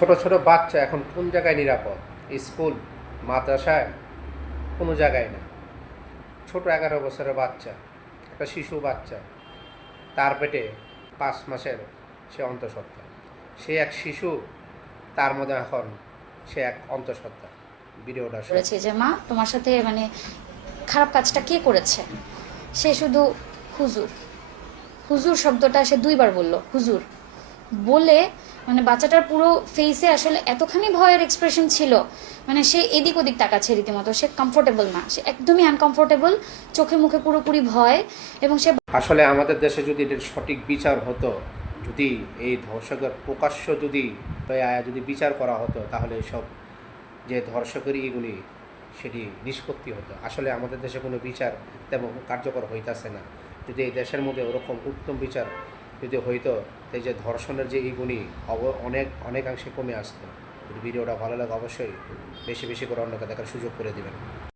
ছোট ছোট বাচ্চা এখন কোন জায়গায় নিরাপদ? স্কুল, মাদ্রাসায়? কোনো জায়গায় না। ছোট 11 বছরের বাচ্চা, একটা শিশু বাচ্চা, তার পেটে 5 মাসের সে অন্তঃসত্ত্বা। সে এক শিশু, তার মধ্যে এখন সে এক অন্তঃসত্ত্বা। ভিডিওটা করেছে যে মা তোমার সাথে মানে খারাপ কাজটা কে করেছে। সে শুধু হুজুর হুজুর শব্দটা সে 2বার বলল, হুজুর বলে মানে বাচ্চাটার পুরো ফেসে আসলে এতখানি ভয়ের এক্সপ্রেশন ছিল, মানে সে এদিক ওদিক তাকাচ্ছে রীতিমতো। সে কমফোর্টেবল না, সে একদমই আনকমফোর্টেবল, চোখে মুখে পুরোপুরি ভয়। এবং সে আসলে আমাদের দেশে যদি এটার সঠিক বিচার হতো, যদি এই ধর্ষকের প্রকাশ্য যদি বিচার করা হতো, তাহলে সব যে ধর্ষকের এগুলি সেটি নিষ্পত্তি হতো। আসলে আমাদের দেশে কোনো বিচার তেমন কার্যকর হইতেছে না। যদি এই দেশের মধ্যে ওরকম উত্তম বিচার যদি হইতো, এই যে ধর্ষণের যে এগুলি অনেকাংশে কমে আসতো। যদি ভিডিওটা ভালো লাগে অবশ্যই বেশি বেশি করে অন্যকে দেখার সুযোগ করে দেবেন।